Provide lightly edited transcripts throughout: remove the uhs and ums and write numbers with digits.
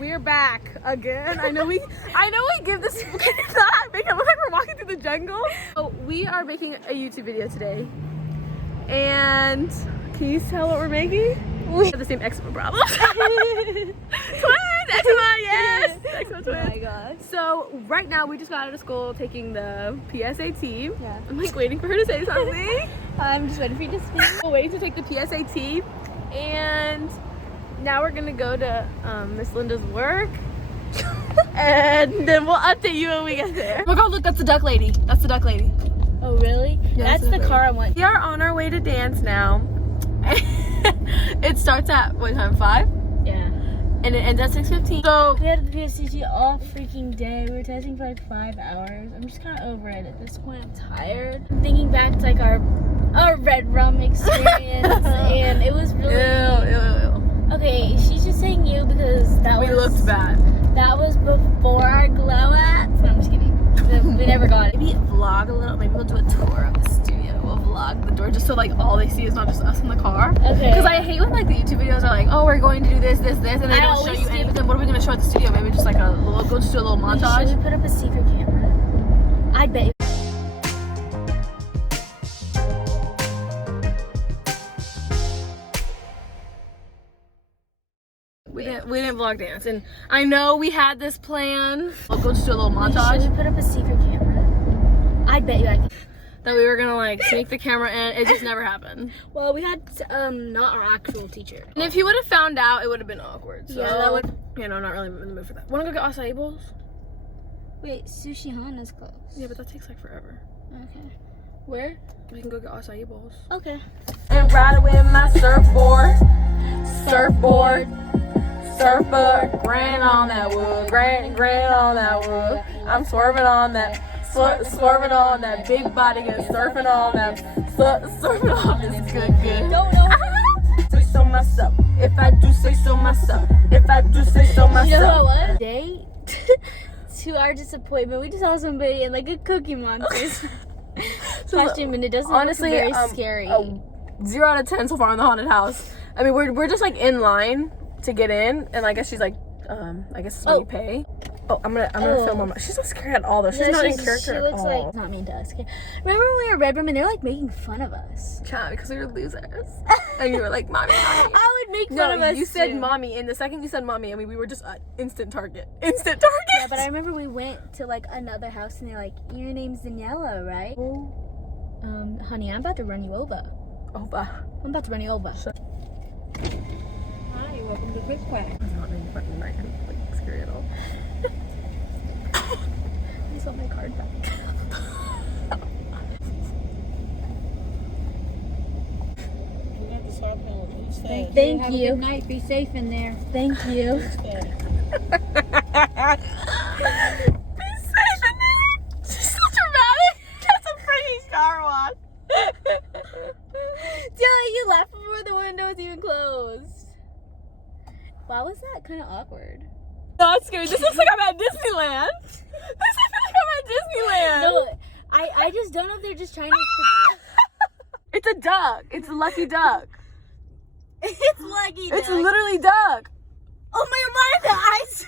We're back again. I know we give this make it look like we're walking through the jungle. So we are making a YouTube video today. And can you tell what we're making? We have the same eczema problem. Twins! Eczema, yes! Eczema twins. Oh my gosh. So right now we just got out of school taking the PSAT. Yeah. I'm like waiting for her to say something. I'm just waiting for you to speak. We're waiting to take the PSAT. And now we're gonna go to Miss Linda's work. And then we'll update you when we get there. Oh my god, look, that's the duck lady. That's the duck lady. Oh really? Yeah, that's the car I want. We are on our way to dance now. It starts at what time? 5? Yeah. And it ends at 6:15. So we had the PSAT all freaking day. We were testing for like 5 hours. I'm just kind of over it at this point. I'm tired. I'm thinking back to like our red rum experience, and it was really. Ew. Okay, she's just saying you because that we looked bad. That was before our glow ups. No, I'm just kidding. We never got it. Maybe vlog a little. Maybe we'll do a tour of the studio. We'll vlog the door just so like all they see is not just us in the car. Okay. Because I hate when like the YouTube videos are like, oh, we're going to do this, and they don't show you anything. Then what are we gonna show at the studio? Maybe just like a little. Go just do a little montage. Should we put up a secret camera? I bet you. We didn't vlog dance, and I know we had this plan. We'll go just do a little montage. Should we put up a secret camera? I bet you I can. That we were gonna like sneak the camera in. It just never happened. Well, we had not our actual teacher. And if he would have found out, it would have been awkward. So, yeah, that would. You know, not really in the mood for that. Wanna go get acai bowls? Wait, Sushi Hana's closed. Yeah, but that takes like forever. Okay. Where? We can go get acai bowls. Okay. And ride with my surfboard. Surfboard. Surfboard, grind on that wood, grind on that wood. I'm swerving on that, swerving on that big body and surfing on that, surfing on this good. Don't know. Say so myself, if I do say so myself, if I do say so myself. You know what? Today, to our disappointment, we just saw somebody in like a Cookie Monster's costume, and it doesn't honestly look very scary. 0 out of 10 so far in the haunted house. I mean, we're just like in line to get in, and I guess she's like, I guess it's when you pay. Oh, I'm gonna film her. She's not scary at all though. She's not in character at all. She looks like not mean to us. Okay. Remember when we were at Red Room and they're like making fun of us? Yeah, because we were losers. And you were like, mommy. I would make fun of us. You said mommy, and the second you said mommy, I mean, we were just instant target. Yeah, but I remember we went to like another house and they're like, your name's Daniela, right? Oh. Honey, I'm about to run you over. I'm about to run you over. Sure. Hi, welcome to Quick Quack. It's not really fucking like scary at all. I just want my card back. Thank you. Have a good night. Be safe in there. Thank you. Be safe in there. She's so dramatic. That's a freaking car wash. Dylan, you left before the window was even closed. Why was that kind of awkward? Not scary. This looks like I'm at Disneyland. This looks like I'm at Disneyland. No, I just don't know if they're just trying to. It's a duck. It's a lucky duck. It's lucky duck. It's literally duck. Oh my god, my eyes.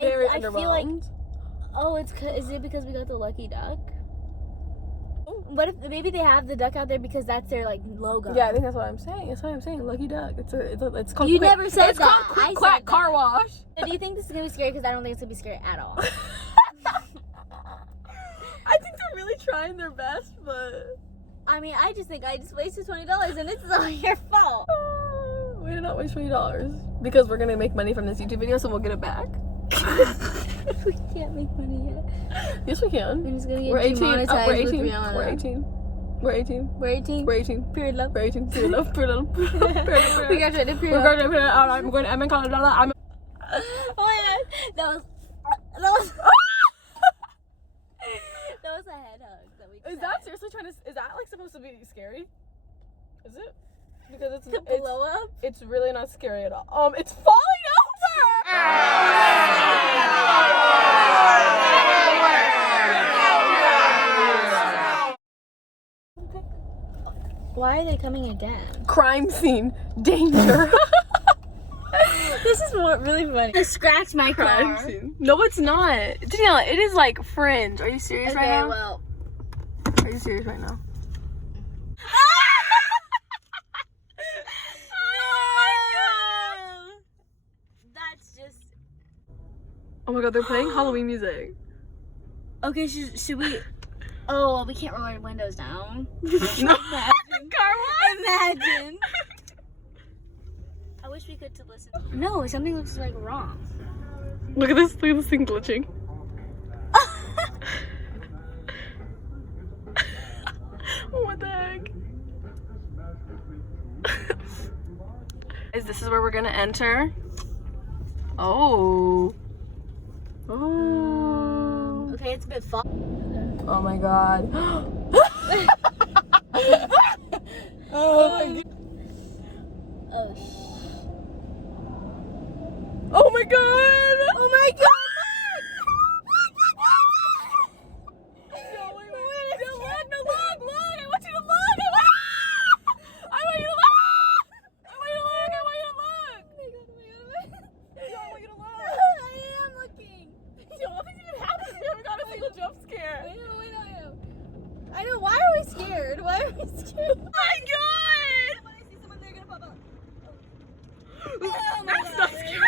Very I feel like. Oh, is it because we got the lucky duck? What if maybe they have the duck out there because that's their like logo? Yeah, I think that's what I'm saying. That's what I'm saying. Lucky duck. It's called. You never said it's that. Called Quick Quack Car Wash. So do you think this is gonna be scary? Because I don't think it's gonna be scary at all. I think they're really trying their best, but I mean, I just wasted $20 and it's all your fault. We did not waste $20 because we're gonna make money from this YouTube video, so we'll get it back. We can't make money yet. Yes, we can. We're just gonna get we're 18. demonetized We're 18. with Rihanna. We're 18. We're 18. We're 18. We're 18. Period love. We're 18. Period love. Period love. Period love. We graduated. Period We're love. graduated. I'm going to college. I'm. Oh my god, that was that was a head hug that we. Is that seriously trying to? Is that like supposed to be scary? Is it? Because it's to blow up. It's really not scary at all. It's falling over. Why are they coming again? Crime scene. Danger. The This is really funny. Scratch my Crime car. scene. No, it's not. Daniela, it is like fringe. Are you serious right now? Well. Are you serious right now? No! That's just. Oh my god, they're playing Halloween music. Okay, should we? Oh, we can't roll our windows down. No. Imagine. Carla? Imagine. I wish we could to listen. No, something looks like wrong. Look at this thing glitching. What the heck? This is where we're gonna enter. Oh. Oh. Okay, it's a bit far. Oh my god. Oh my god. Oh, Oh my god. Oh my god. I know. Why are we scared? Why are we scared? Oh my god! When I see someone, they're gonna pop up. Oh my That's God. so scary.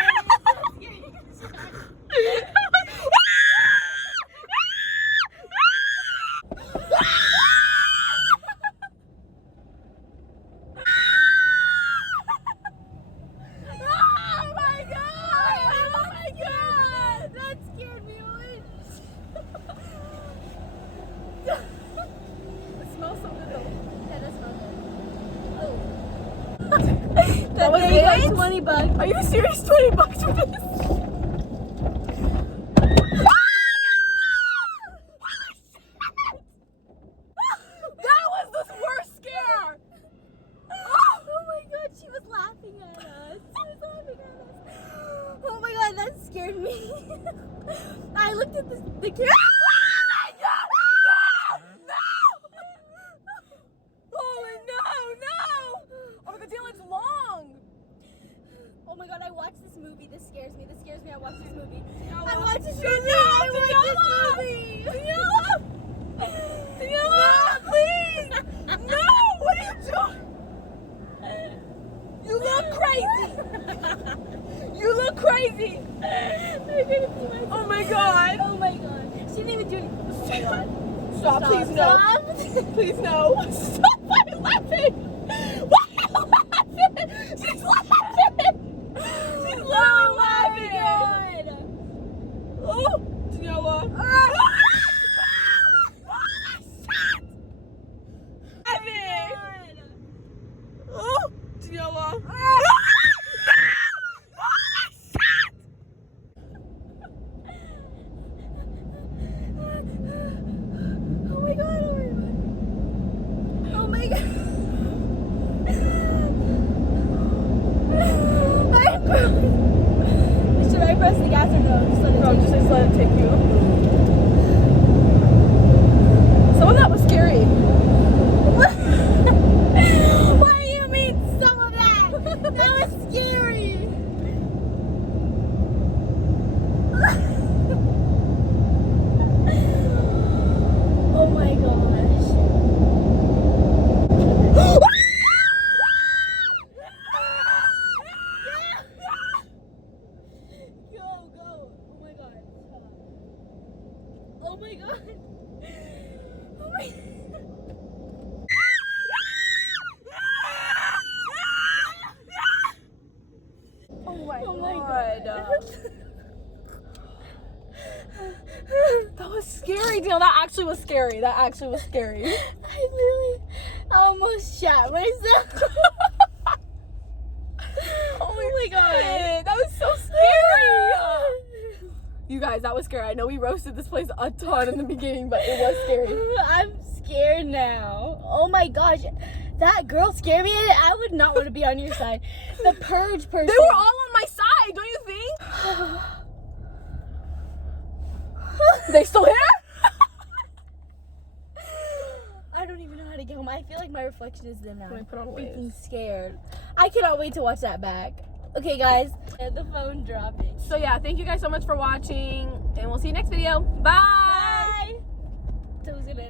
Oh my god! Oh my god! That scared me. It smells so good though. Yeah, that smells good. Oh. That was There you it? go, 20 bucks. Are you serious? 20 bucks for this? That was the worst scare! Oh my god, she was laughing at us. She was laughing at us. Oh my god, that scared me. I looked at the camera. Oh my god! No! No! Holy no! No! Oh my god, Daniela, it's long! Oh my god, I watched this movie. This scares me. This scares me. I watched this movie. Daniela. I watched this No, movie. no, I watched this movie. Daniela! Daniela, please! No! What are you doing? You look crazy! You look crazy! I'm gonna pee myself. Oh my god! Oh my god. She didn't even do anything. Oh my god. Stop, please no. Stop. Please no. Stop! Why are you laughing? Why are you laughing? She's laughing! She's literally laughing! Oh, Daniela. Oh, Daniela. Oh my god. Oh my god. Should I press the gas or no? Just let it No, take just let it take you. Some of that was scary. What do you mean some of that? That was scary. Oh my gosh. Go. Oh my god. Oh my god. Oh my Oh my Oh my god. god. That was scary, Daniel. That actually was scary. That actually was scary. I really almost shot myself. Oh my god. That was so scary. You guys, that was scary. I know we roasted this place a ton in the beginning, but it was scary. I'm scared now. Oh my gosh. That girl scared me and I would not want to be on your side. The purge person. They were all on my side, don't you think? They still here? I don't even know how to get home. I feel like my reflection is them now. Let me put on Freaking waves. scared. I cannot wait to watch that back. Okay, guys. The phone dropping. So yeah, thank you guys so much for watching, and we'll see you next video. Bye. Bye. So who's gonna